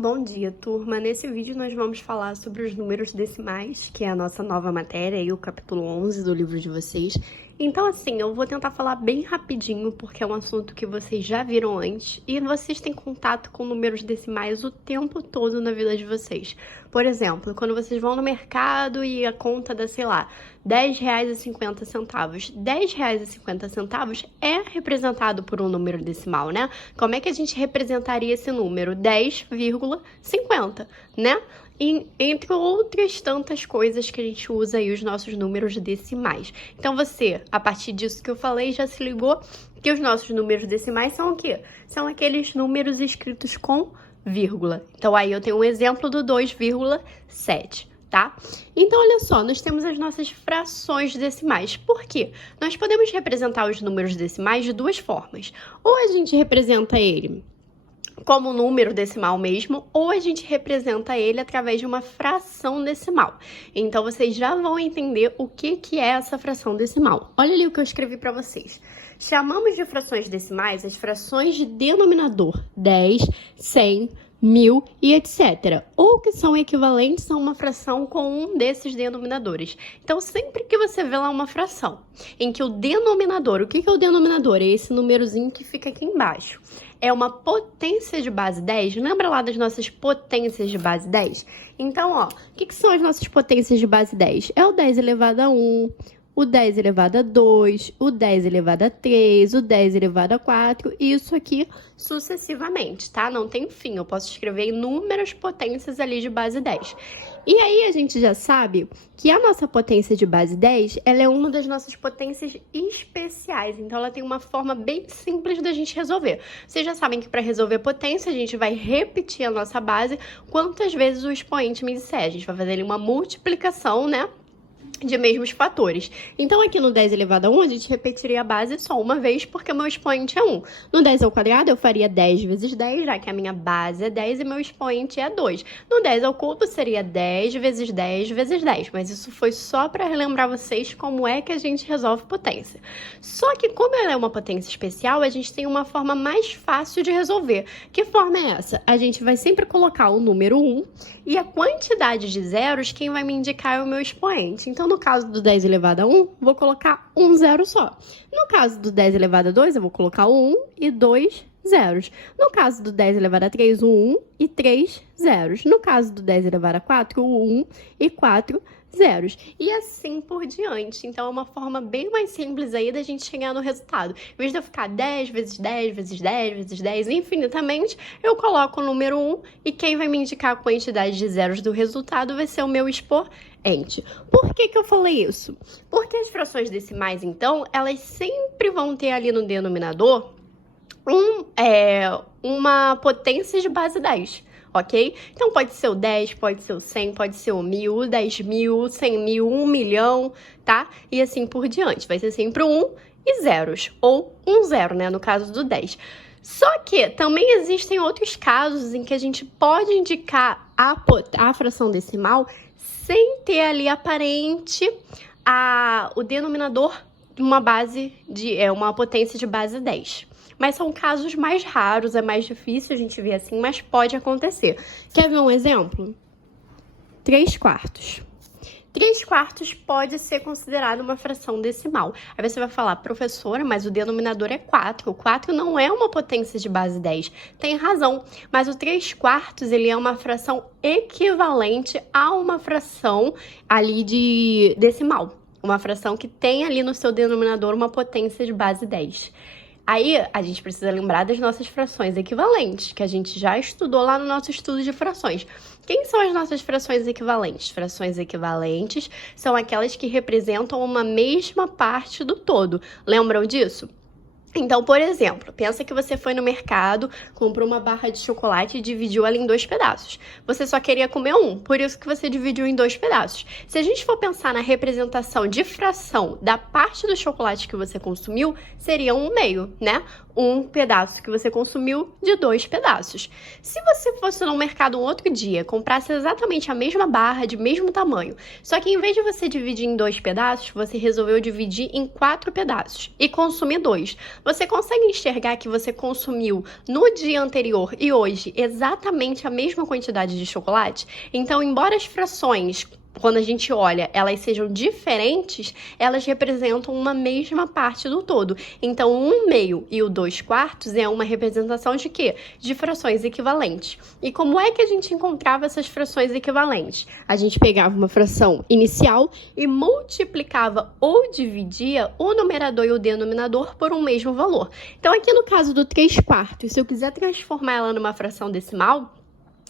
Bom dia, turma! Nesse vídeo nós vamos falar sobre os números decimais, que é a nossa nova matéria e o capítulo 11 do livro de vocês. Então, assim, eu vou tentar falar bem rapidinho, porque é um assunto que vocês já viram antes e vocês têm contato com números decimais o tempo todo na vida de vocês. Por exemplo, quando vocês vão no mercado e a conta dá, sei lá, R$10,50. R$10,50 é representado por um número decimal, né? Como é que a gente representaria esse número? 10,50, né? Entre outras tantas coisas que a gente usa aí os nossos números decimais. Então você, a partir disso que eu falei, já se ligou que os nossos números decimais são o quê? São aqueles números escritos com vírgula. Então aí eu tenho um exemplo do 2,7. Tá? Então, olha só, nós temos as nossas frações decimais. Por quê? Nós podemos representar os números decimais de duas formas. Ou a gente representa ele como número decimal mesmo, ou a gente representa ele através de uma fração decimal. Então, vocês já vão entender o que é essa fração decimal. Olha ali o que eu escrevi para vocês. Chamamos de frações decimais as frações de denominador 10, 100, 1000 e etc. Ou que são equivalentes a uma fração com um desses denominadores. Então, sempre que você vê lá uma fração em que o denominador, o que é o denominador? É esse númerozinho que fica aqui embaixo. É uma potência de base 10. Lembra lá das nossas potências de base 10? Então, ó, o que são as nossas potências de base 10? É o 10 elevado a 1, o 10 elevado a 2, o 10 elevado a 3, o 10 elevado a 4, e isso aqui sucessivamente, tá? Não tem fim, eu posso escrever inúmeras potências ali de base 10. E aí a gente já sabe que a nossa potência de base 10, ela é uma das nossas potências especiais, então ela tem uma forma bem simples da gente resolver. Vocês já sabem que para resolver potência, a gente vai repetir a nossa base quantas vezes o expoente me disser. A gente vai fazer ali uma multiplicação, né? De mesmos fatores. Então, aqui no 10 elevado a 1, a gente repetiria a base só uma vez, porque o meu expoente é 1. No 10 ao quadrado, eu faria 10 vezes 10, já que a minha base é 10 e meu expoente é 2. No 10 ao cubo, seria 10 vezes 10 vezes 10. Mas isso foi só para relembrar vocês como é que a gente resolve potência. Só que, como ela é uma potência especial, a gente tem uma forma mais fácil de resolver. Que forma é essa? A gente vai sempre colocar o número 1 e a quantidade de zeros, quem vai me indicar é o meu expoente. Então, no caso do 10 elevado a 1, vou colocar um zero só. No caso do 10 elevado a 2, eu vou colocar o 1 e 2 zeros. No caso do 10 elevado a 3, o 1 e 3 zeros. No caso do 10 elevado a 4, o 1 e 4 zeros. E assim por diante. Então, é uma forma bem mais simples aí da gente chegar no resultado. Em vez de eu ficar 10 vezes 10 vezes 10 vezes 10 infinitamente, eu coloco o número 1 e quem vai me indicar a quantidade de zeros do resultado vai ser o meu expoente. Por que eu falei isso? Porque as frações decimais, então, elas sempre vão ter ali no denominador uma potência de base 10. Ok? Então, pode ser o 10, pode ser o 100, pode ser o 1000, o 10.000, o 100.000, 1 milhão, tá? E assim por diante. Vai ser sempre 1 e zeros, ou 1 zero, né? No caso do 10. Só que também existem outros casos em que a gente pode indicar a fração decimal sem ter ali aparente o denominador de uma potência de base 10. Mas são casos mais raros, é mais difícil a gente ver assim, mas pode acontecer. Quer ver um exemplo? 3/4. 3/4 pode ser considerado uma fração decimal. Aí você vai falar, professora, mas o denominador é 4. O 4 não é uma potência de base 10. Tem razão, mas o 3/4 ele é uma fração equivalente a uma fração ali de decimal. Uma fração que tem ali no seu denominador uma potência de base 10. Aí, a gente precisa lembrar das nossas frações equivalentes, que a gente já estudou lá no nosso estudo de frações. Quem são as nossas frações equivalentes? Frações equivalentes são aquelas que representam uma mesma parte do todo. Lembram disso? Então, por exemplo, pensa que você foi no mercado, comprou uma barra de chocolate e dividiu ela em 2 pedaços. Você só queria comer um, por isso que você dividiu em 2 pedaços. Se a gente for pensar na representação de fração da parte do chocolate que você consumiu, seria 1/2, né? Um pedaço que você consumiu de 2 pedaços. Se você fosse no mercado um outro dia, comprasse exatamente a mesma barra de mesmo tamanho, só que em vez de você dividir em 2 pedaços, você resolveu dividir em 4 pedaços e consumir 2. Você consegue enxergar que você consumiu no dia anterior e hoje exatamente a mesma quantidade de chocolate? Então, embora as frações, quando a gente olha, elas sejam diferentes, elas representam uma mesma parte do todo. Então, o 1/2 e o 2/4 é uma representação de quê? De frações equivalentes. E como é que a gente encontrava essas frações equivalentes? A gente pegava uma fração inicial e multiplicava ou dividia o numerador e o denominador por um mesmo valor. Então, aqui no caso do 3/4, se eu quiser transformar ela numa fração decimal,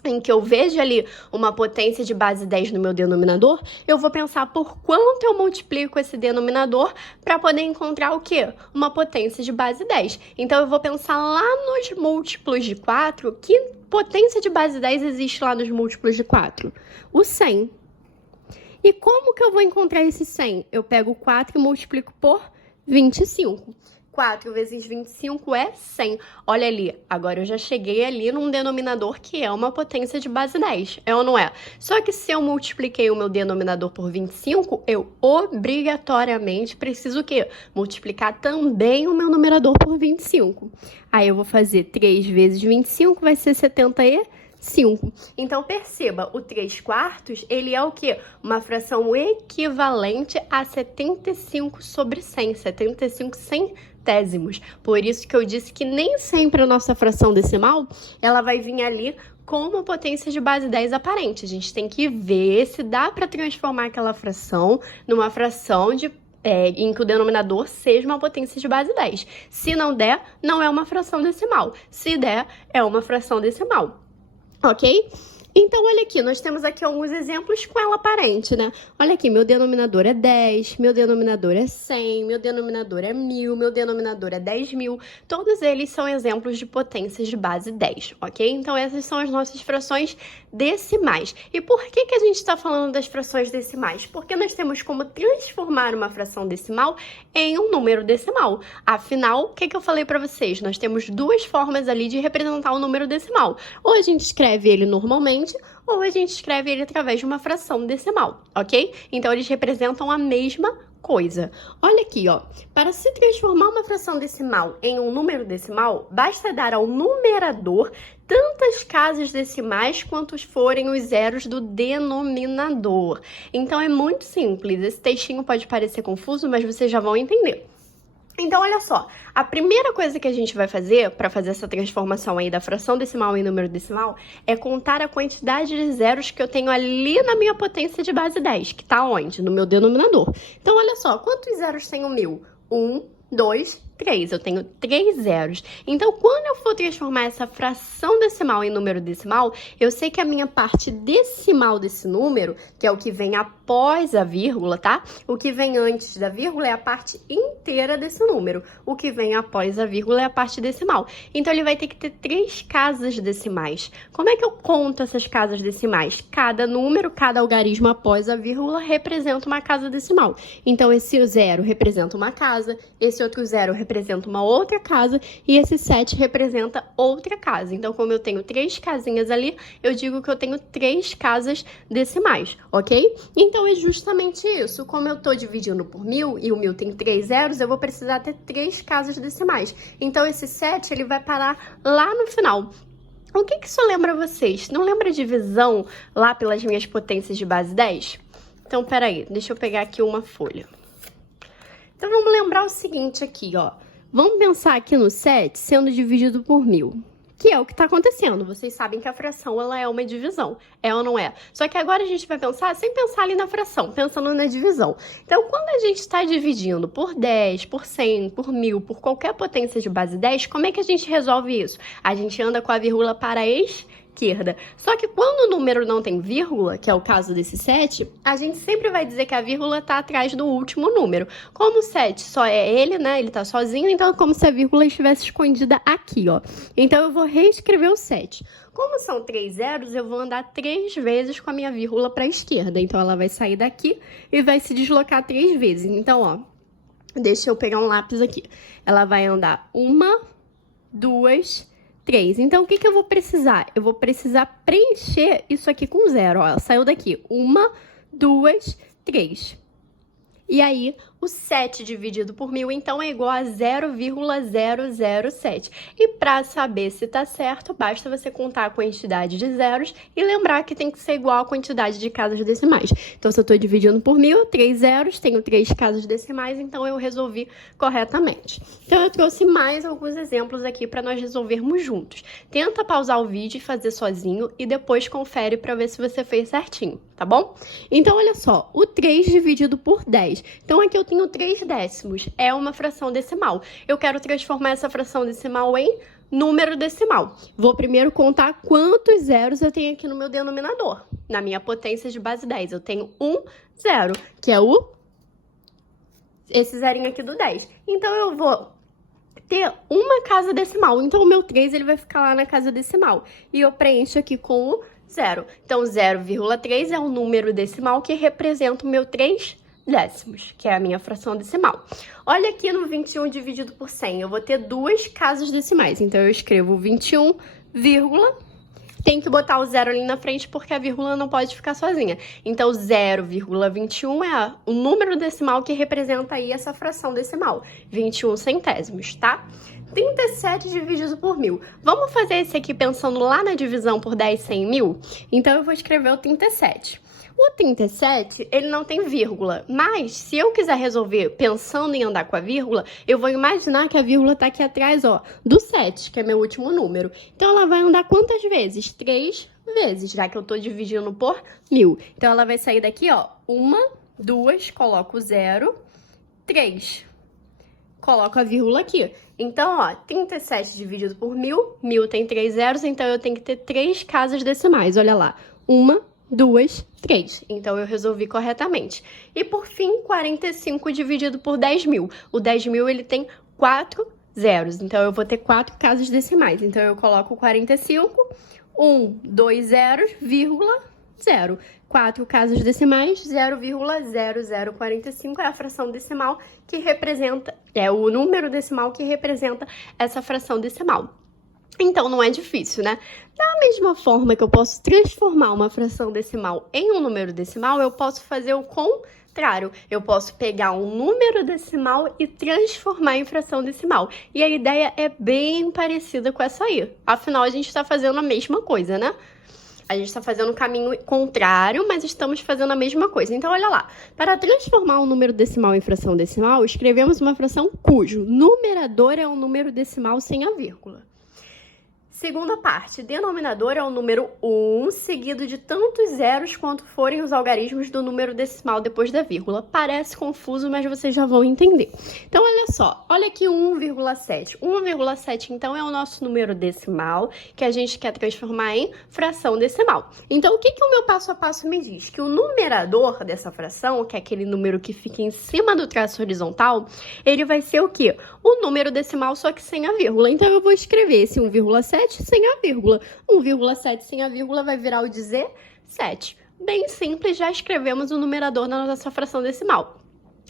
em que eu vejo ali uma potência de base 10 no meu denominador, eu vou pensar por quanto eu multiplico esse denominador para poder encontrar o quê? Uma potência de base 10. Então, eu vou pensar lá nos múltiplos de 4, que potência de base 10 existe lá nos múltiplos de 4? O 100. E como que eu vou encontrar esse 100? Eu pego o 4 e multiplico por 25. 4 vezes 25 é 100. Olha ali, agora eu já cheguei ali num denominador que é uma potência de base 10, é ou não é? Só que se eu multipliquei o meu denominador por 25, eu obrigatoriamente preciso o quê? Multiplicar também o meu numerador por 25. Aí eu vou fazer 3 vezes 25, vai ser 75. Então, perceba, o 3/4, ele é o quê? Uma fração equivalente a 75 sobre 100, 75 centésimos. Por isso que eu disse que nem sempre a nossa fração decimal, ela vai vir ali com uma potência de base 10 aparente. A gente tem que ver se dá para transformar aquela fração numa fração em que o denominador seja uma potência de base 10. Se não der, não é uma fração decimal. Se der, é uma fração decimal. Ok? Então, olha aqui, nós temos aqui alguns exemplos com ela aparente, né? Olha aqui, meu denominador é 10, meu denominador é 100, meu denominador é 1000, meu denominador é 10.000. Todos eles são exemplos de potências de base 10, ok? Então, essas são as nossas frações decimais. E por que que a gente está falando das frações decimais? Porque nós temos como transformar uma fração decimal em um número decimal. Afinal, o que que eu falei para vocês? Nós temos duas formas ali de representar o número decimal. Ou a gente escreve ele normalmente, ou a gente escreve ele através de uma fração decimal, ok? Então, eles representam a mesma coisa. Olha aqui, ó. Para se transformar uma fração decimal em um número decimal, basta dar ao numerador tantas casas decimais quantos forem os zeros do denominador. Então, é muito simples. Esse textinho pode parecer confuso, mas vocês já vão entender. Então, olha só, a primeira coisa que a gente vai fazer para fazer essa transformação aí da fração decimal em número decimal é contar a quantidade de zeros que eu tenho ali na minha potência de base 10, que tá onde? No meu denominador. Então, olha só, quantos zeros tem o 1000? 1, 2, 3. Eu tenho 3 zeros. Então, quando eu for transformar essa fração decimal em número decimal, eu sei que a minha parte decimal desse número, que é o que vem após a vírgula, tá? O que vem antes da vírgula é a parte inteira desse número. O que vem após a vírgula é a parte decimal. Então, ele vai ter que ter 3 casas decimais. Como é que eu conto essas casas decimais? Cada número, cada algarismo após a vírgula representa uma casa decimal. Então, esse zero representa uma casa, esse outro zero representa uma outra casa e esse 7 representa outra casa. Então, como eu tenho 3 casinhas ali, eu digo que eu tenho 3 casas decimais, ok? Então, é justamente isso. Como eu estou dividindo por 1000 e o 1000 tem 3 zeros, eu vou precisar ter 3 casas decimais. Então, esse 7, ele vai parar lá no final. O que isso lembra vocês? Não lembra a divisão lá pelas minhas potências de base 10? Então, peraí, deixa eu pegar aqui uma folha. Então, vamos lembrar o seguinte aqui, ó. Vamos pensar aqui no 7 sendo dividido por 1000, que é o que está acontecendo. Vocês sabem que a fração, ela é uma divisão, é ou não é? Só que agora a gente vai pensar sem pensar ali na fração, pensando na divisão. Então, quando a gente está dividindo por 10, por 100, por 1000, por qualquer potência de base 10, como é que a gente resolve isso? A gente anda com a vírgula para a esquerda. Só que quando o número não tem vírgula, que é o caso desse 7, a gente sempre vai dizer que a vírgula está atrás do último número. Como o 7 só é ele, né? Ele está sozinho, então é como se a vírgula estivesse escondida aqui, ó. Então, eu vou reescrever o 7. Como são 3 zeros, eu vou andar 3 vezes com a minha vírgula para a esquerda. Então, ela vai sair daqui e vai se deslocar 3 vezes. Então, ó, deixa eu pegar um lápis aqui. Ela vai andar 1, 2, 3. Então, o que eu vou precisar? Eu vou precisar preencher isso aqui com 0. Ó, ela saiu daqui. 1, 2, 3. E aí, o 7 dividido por 1000, então, é igual a 0,007. E para saber se está certo, basta você contar a quantidade de zeros e lembrar que tem que ser igual à quantidade de casas decimais. Então, se eu estou dividindo por 1000, 3 zeros, tenho 3 casas decimais, então eu resolvi corretamente. Então, eu trouxe mais alguns exemplos aqui para nós resolvermos juntos. Tenta pausar o vídeo e fazer sozinho e depois confere para ver se você fez certinho, tá bom? Então, olha só, o 3 dividido por 10. Então, aqui eu tenho 3 décimos, é uma fração decimal. Eu quero transformar essa fração decimal em número decimal. Vou primeiro contar quantos zeros eu tenho aqui no meu denominador. Na minha potência de base 10, eu tenho 1 zero, que é esse zerinho aqui do 10. Então, eu vou ter uma casa decimal. Então, o meu 3 ele vai ficar lá na casa decimal. E eu preencho aqui com o zero. Então, 0,3 é o número decimal que representa o meu 3 décimos, que é a minha fração decimal. Olha aqui no 21 dividido por 100, eu vou ter 2 casas decimais. Então, eu escrevo 21, vírgula, tem que botar o zero ali na frente porque a vírgula não pode ficar sozinha. Então, 0,21 é o número decimal que representa aí essa fração decimal, 21 centésimos, tá? 37 dividido por 1000. Vamos fazer esse aqui pensando lá na divisão por 10, 100, 1000? Então, eu vou escrever o 37. O 37, ele não tem vírgula, mas se eu quiser resolver pensando em andar com a vírgula, eu vou imaginar que a vírgula está aqui atrás, ó, do 7, que é meu último número. Então, ela vai andar quantas vezes? 3 vezes, já que eu estou dividindo por 1000. Então, ela vai sair daqui, ó, 1, 2, coloco o 0, 3. Coloco a vírgula aqui. Então, ó, 37 dividido por 1000, 1000 tem 3 zeros, então eu tenho que ter 3 casas decimais, olha lá. 1, 2, 3. Então, eu resolvi corretamente. E, por fim, 45 dividido por 10.000. O 10.000, ele tem 4 zeros. Então, eu vou ter 4 casas decimais. Então, eu coloco 45, 1, 2 zeros, vírgula, 0. 4 casas decimais, 0,0045 é a fração decimal que representa, é o número decimal que representa essa fração decimal. Então, não é difícil, né? Da mesma forma que eu posso transformar uma fração decimal em um número decimal, eu posso fazer o contrário. Eu posso pegar um número decimal e transformar em fração decimal. E a ideia é bem parecida com essa aí. Afinal, a gente está fazendo a mesma coisa, né? A gente está fazendo o caminho contrário, mas estamos fazendo a mesma coisa. Então, olha lá. Para transformar um número decimal em fração decimal, escrevemos uma fração cujo numerador é um número decimal sem a vírgula. Segunda parte, denominador é o número 1, seguido de tantos zeros quanto forem os algarismos do número decimal depois da vírgula. Parece confuso, mas vocês já vão entender. Então, olha só, olha aqui 1,7. 1,7, então, é o nosso número decimal que a gente quer transformar em fração decimal. Então, o que o meu passo a passo me diz? Que o numerador dessa fração, que é aquele número que fica em cima do traço horizontal, ele vai ser o quê? O número decimal, só que sem a vírgula. Então, eu vou escrever esse 1,7 sem a vírgula. 1,7 sem a vírgula vai virar o 17. Bem simples, já escrevemos o numerador na nossa fração decimal.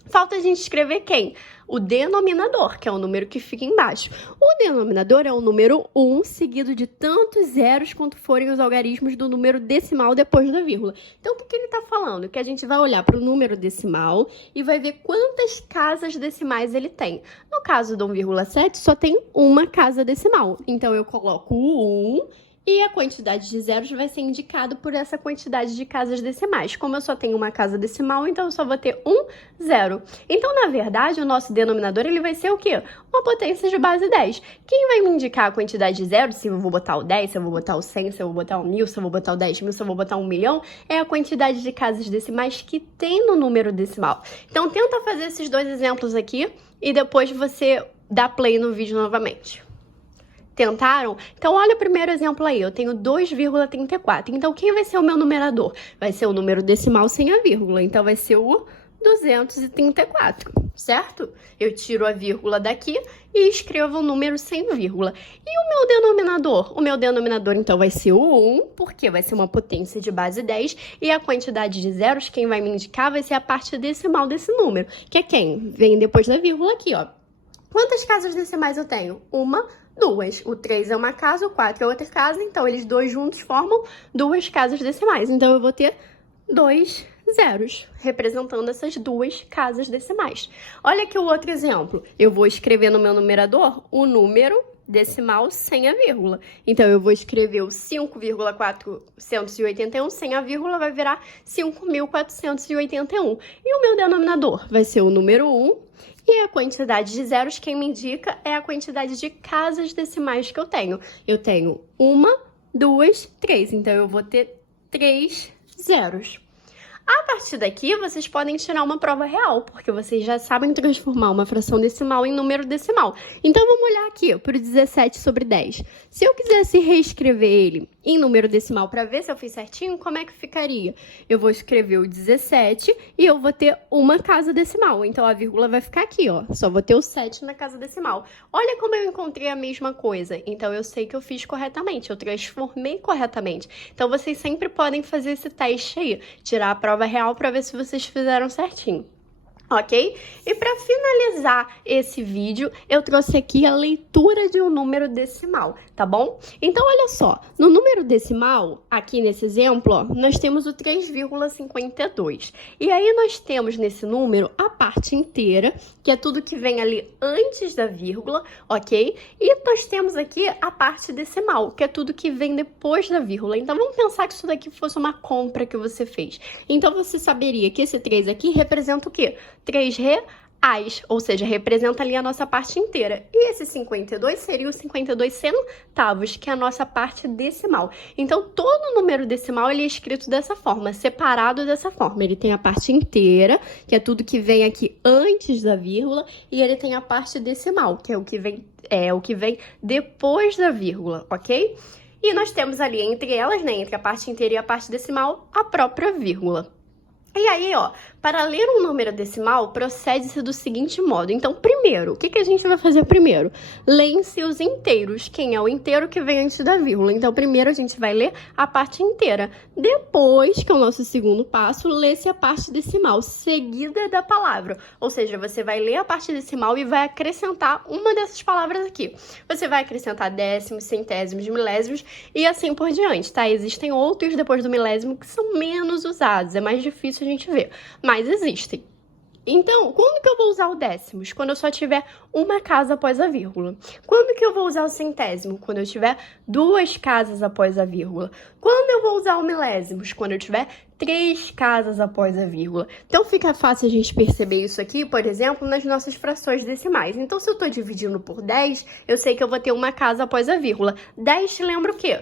Falta a gente escrever quem? O denominador, que é o número que fica embaixo. O denominador é o número 1, seguido de tantos zeros quanto forem os algarismos do número decimal depois da vírgula. Então, o que ele está falando? Que a gente vai olhar para o número decimal e vai ver quantas casas decimais ele tem. No caso do 1,7, só tem uma casa decimal. Então, eu coloco o 1... e a quantidade de zeros vai ser indicado por essa quantidade de casas decimais. Como eu só tenho uma casa decimal, então eu só vou ter um zero. Então, na verdade, o nosso denominador ele vai ser o quê? Uma potência de base 10. Quem vai me indicar a quantidade de zeros, se eu vou botar o 10, se eu vou botar o 100, se eu vou botar o 1000, se eu vou botar o 10.000, se eu vou botar 1 milhão, é a quantidade de casas decimais que tem no número decimal. Então, tenta fazer esses dois exemplos aqui e depois você dá play no vídeo novamente. Tentaram? Então, olha o primeiro exemplo aí. Eu tenho 2,34. Então, quem vai ser o meu numerador? Vai ser o número decimal sem a vírgula. Então, vai ser o 234, certo? Eu tiro a vírgula daqui e escrevo o número sem vírgula. E o meu denominador? O meu denominador, então, vai ser o 1, porque vai ser uma potência de base 10. E a quantidade de zeros, quem vai me indicar, vai ser a parte decimal desse número. Que é quem? Vem depois da vírgula aqui, ó. Quantas casas decimais eu tenho? 1, 2. O 3 é uma casa, o 4 é outra casa. Então, eles dois juntos formam 2 casas decimais. Então, eu vou ter 2 zeros, representando essas duas casas decimais. Olha aqui o outro exemplo. Eu vou escrever no meu numerador o número decimal sem a vírgula. Então, eu vou escrever o 5,481 sem a vírgula, vai virar 5.481. E o meu denominador vai ser o número 1, e a quantidade de zeros, quem me indica, é a quantidade de casas decimais que eu tenho. Eu tenho 1, 2, 3. Então, eu vou ter 3 zeros. A partir daqui, vocês podem tirar uma prova real, porque vocês já sabem transformar uma fração decimal em número decimal. Então, vamos olhar aqui para o 17 sobre 10. Se eu quisesse reescrever ele em número decimal para ver se eu fiz certinho, como é que ficaria? Eu vou escrever o 17 e eu vou ter uma casa decimal. Então, a vírgula vai ficar aqui, ó. Só vou ter o 7 na casa decimal. Olha como eu encontrei a mesma coisa. Então, eu sei que eu fiz corretamente, eu transformei corretamente. Então, vocês sempre podem fazer esse teste aí, tirar a prova real para ver se vocês fizeram certinho. Ok? E para finalizar esse vídeo, eu trouxe aqui a leitura de um número decimal, tá bom? Então, olha só, no número decimal, aqui nesse exemplo, ó, nós temos o 3,52. E aí, nós temos nesse número a parte inteira, que é tudo que vem ali antes da vírgula, ok? E nós temos aqui a parte decimal, que é tudo que vem depois da vírgula. Então, vamos pensar que isso daqui fosse uma compra que você fez. Então, você saberia que esse 3 aqui representa o quê? 3 reais, ou seja, representa ali a nossa parte inteira. E esse 52 seria os 52 centavos, que é a nossa parte decimal. Então, todo número decimal ele é escrito dessa forma, separado dessa forma. Ele tem a parte inteira, que é tudo que vem aqui antes da vírgula, e ele tem a parte decimal, que é o que vem depois da vírgula, ok? E nós temos ali entre elas, né, entre a parte inteira e a parte decimal, a própria vírgula. E aí, ó, para ler um número decimal, procede-se do seguinte modo. Então, primeiro, o que a gente vai fazer primeiro? Leem-se os inteiros. Quem é o inteiro que vem antes da vírgula? Então, primeiro a gente vai ler a parte inteira. Depois, que é o nosso segundo passo, lê-se a parte decimal, seguida da palavra. Ou seja, você vai ler a parte decimal e vai acrescentar uma dessas palavras aqui. Você vai acrescentar décimos, centésimos, milésimos e assim por diante, tá? Existem outros depois do milésimo que são menos usados, é mais difícil a gente ver, mas existem. Então, quando que eu vou usar o décimos? Quando eu só tiver uma casa após a vírgula. Quando que eu vou usar o centésimo? Quando eu tiver duas casas após a vírgula. Quando eu vou usar o milésimos? Quando eu tiver 3 casas após a vírgula. Então, fica fácil a gente perceber isso aqui, por exemplo, nas nossas frações decimais. Então, se eu estou dividindo por 10, eu sei que eu vou ter uma casa após a vírgula. 10 te lembra o quê?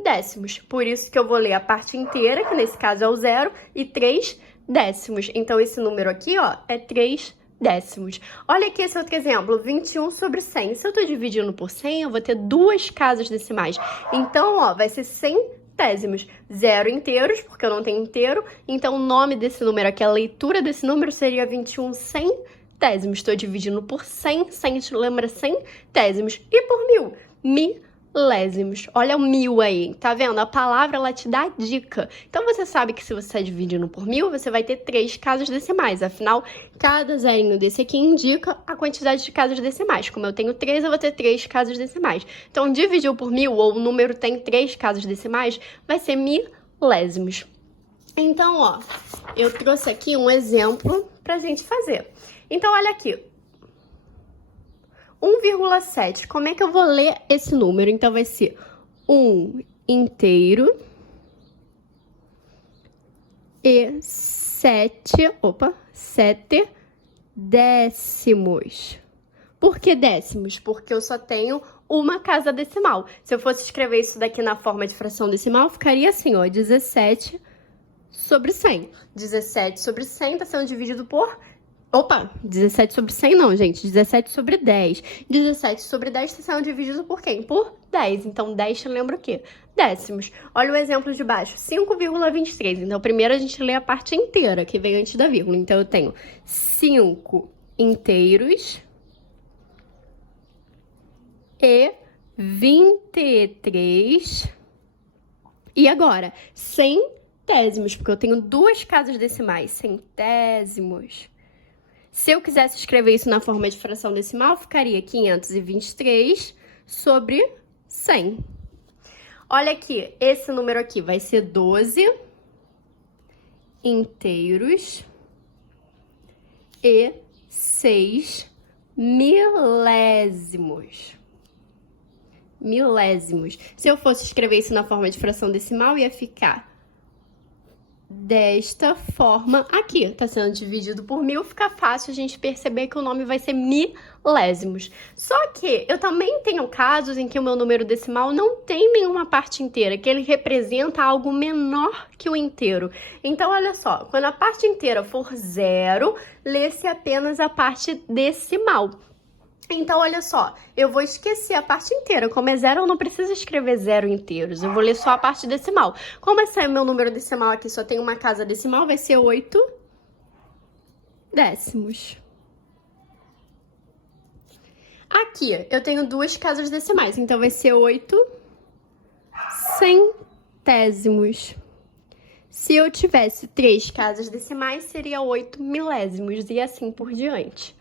Décimos. Por isso que eu vou ler a parte inteira, que nesse caso é o 0, e 3 décimos. Então, esse número aqui, ó, é 3 décimos. Olha aqui esse outro exemplo, 21 sobre 100. Se eu tô dividindo por 100, eu vou ter duas casas decimais. Então, ó, vai ser centésimos. 0 inteiros, porque eu não tenho inteiro. Então, o nome desse número aqui, a leitura desse número seria 21 centésimos. Estou dividindo por 100, 100 te lembra centésimos. E por 1000? Milésimos. Olha o 1000 aí, tá vendo? A palavra, ela te dá dica. Então, você sabe que se você está dividindo por 1000, você vai ter 3 casas decimais. Afinal, cada zerinho desse aqui indica a quantidade de casas decimais. Como eu tenho 3, eu vou ter 3 casas decimais. Então, dividiu por 1000, ou o número tem 3 casas decimais, vai ser milésimos. Então, ó, eu trouxe aqui um exemplo pra gente fazer. Então, olha aqui. 1,7. Como é que eu vou ler esse número? Então, vai ser 1 inteiro e 7 décimos. Por que décimos? Porque eu só tenho uma casa decimal. Se eu fosse escrever isso daqui na forma de fração decimal, ficaria assim, ó, 17 sobre 100. 17 sobre 100 está sendo dividido por... 17 sobre 100 não, gente. 17 sobre 10. 17 sobre 10 está sendo dividido por quem? Por 10. Então, 10 te lembra o quê? Décimos. Olha o exemplo de baixo. 5,23. Então, primeiro a gente lê a parte inteira, que vem antes da vírgula. Então, eu tenho 5 inteiros e 23. E agora, centésimos, porque eu tenho duas casas decimais. Centésimos. Se eu quisesse escrever isso na forma de fração decimal, ficaria 523 sobre 100. Olha aqui, esse número aqui vai ser 12 inteiros e 6 milésimos. Milésimos. Se eu fosse escrever isso na forma de fração decimal, ia ficar desta forma aqui. Tá sendo dividido por 1000, fica fácil a gente perceber que o nome vai ser milésimos. Só que eu também tenho casos em que o meu número decimal não tem nenhuma parte inteira, que ele representa algo menor que o inteiro. Então, olha só, quando a parte inteira for 0, lê-se apenas a parte decimal. Então, olha só, eu vou esquecer a parte inteira. Como é 0, eu não preciso escrever 0 inteiros. Eu vou ler só a parte decimal. Como esse é meu número decimal aqui, só tem uma casa decimal, vai ser 8 décimos. Aqui, eu tenho 2 casas decimais, então vai ser 8 centésimos. Se eu tivesse 3 casas decimais, seria 8 milésimos, e assim por diante.